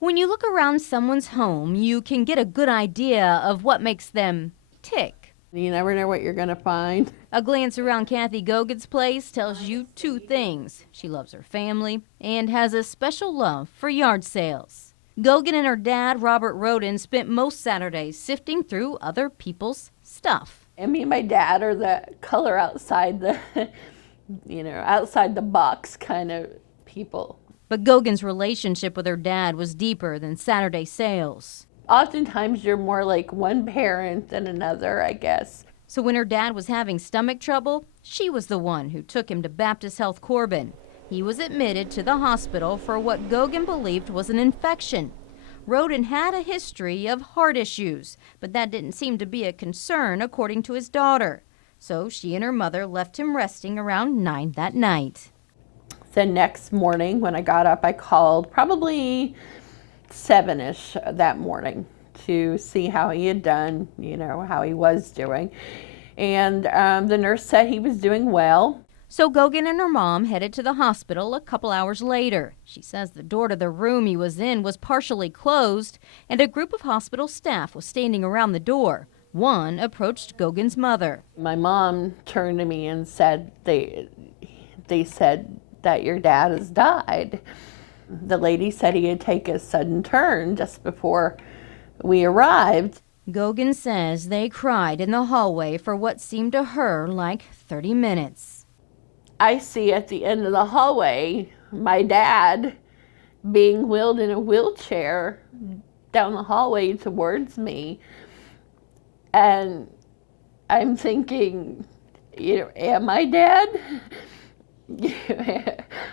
When you look around someone's home, you can get a good idea of what makes them tick. You never know what you're going to find. A glance around Kathy Gogan's place tells you two things. She loves her family and has a special love for yard sales. Gogan and her dad, Robert Roden, spent most Saturdays sifting through other people's stuff. And me and my dad are the color outside the, outside the box kind of people. But Gogan's relationship with her dad was deeper than Saturday sales. Oftentimes you're more like one parent than another, I guess. So when her dad was having stomach trouble, she was the one who took him to Baptist Health Corbin. He was admitted to the hospital for what Gogan believed was an infection. Roden had a history of heart issues, but that didn't seem to be a concern according to his daughter. So she and her mother left him resting around 9 that night. The next morning when I got up, I called probably 7-ish that morning to see how he had done, how he was doing. And the nurse said he was doing well. So Gogan and her mom headed to the hospital a couple hours later. She says the door to the room he was in was partially closed, and a group of hospital staff was standing around the door. One approached Gogan's mother. My mom turned to me and said, they said that your dad has died. The lady said he had taken a sudden turn just before we arrived. Gogan says they cried in the hallway for what seemed to her like 30 minutes. I see at the end of the hallway my dad being wheeled in a wheelchair down the hallway towards me. And I'm thinking, am I dead?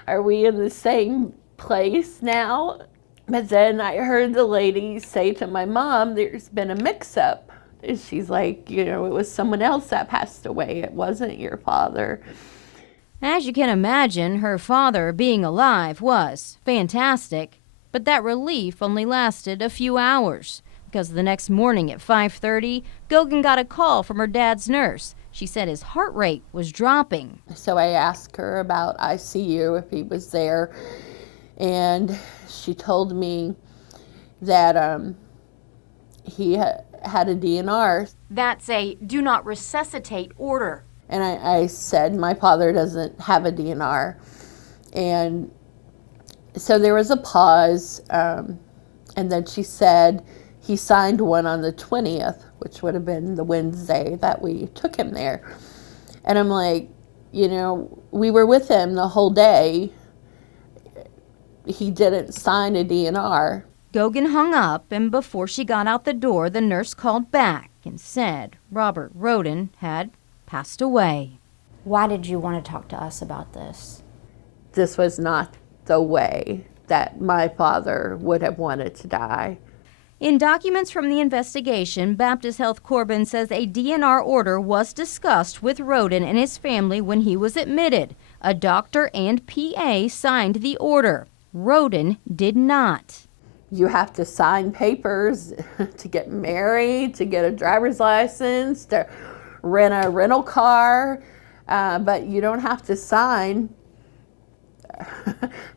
Are we in the same place now? But then I heard the lady say to my mom, there's been a mix-up. And she's like, it was someone else that passed away. It wasn't your father. As you can imagine, her father being alive was fantastic, but that relief only lasted a few hours, because the next morning at 5:30, Gogan got a call from her dad's nurse. She said his heart rate was dropping. So I asked her about ICU, if he was there, and she told me that he had a DNR. That's a do not resuscitate order. And I said, my father doesn't have a DNR. And so there was a pause, and then she said he signed one on the 20th, which would have been the Wednesday that we took him there. And I'm like, we were with him the whole day. He didn't sign a DNR. Gogan hung up, and before she got out the door, the nurse called back and said Robert Roden had passed away. Why did you want to talk to us about this? This was not the way that my father would have wanted to die. In documents from the investigation, Baptist Health Corbin says a DNR order was discussed with Roden and his family when he was admitted. A doctor and PA signed the order. Roden did not. You have to sign papers to get married, to get a driver's license, to rent a rental car, but you don't have to sign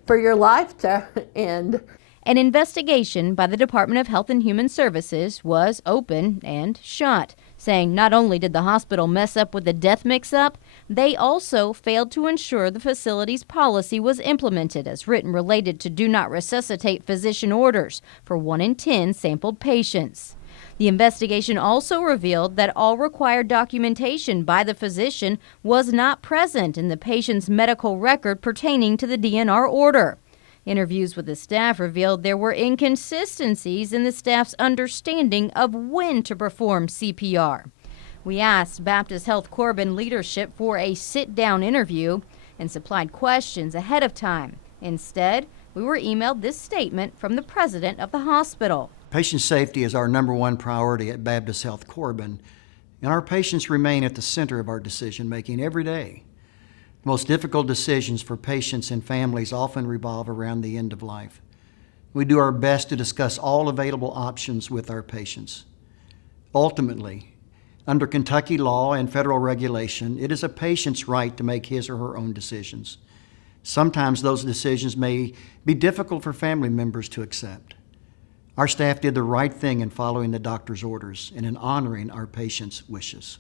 for your life to end. An investigation by the Department of Health and Human Services was open and shut, saying not only did the hospital mess up with the death mix-up, they also failed to ensure the facility's policy was implemented as written related to do not resuscitate physician orders for 1 in 10 sampled patients. The investigation also revealed that all required documentation by the physician was not present in the patient's medical record pertaining to the DNR order. Interviews with the staff revealed there were inconsistencies in the staff's understanding of when to perform CPR. We asked Baptist Health Corbin leadership for a sit-down interview and supplied questions ahead of time. Instead, we were emailed this statement from the president of the hospital. Patient safety is our #1 priority at Baptist Health Corbin, and our patients remain at the center of our decision-making every day. The most difficult decisions for patients and families often revolve around the end of life. We do our best to discuss all available options with our patients. Ultimately, under Kentucky law and federal regulation, it is a patient's right to make his or her own decisions. Sometimes those decisions may be difficult for family members to accept. Our staff did the right thing in following the doctor's orders and in honoring our patients' wishes.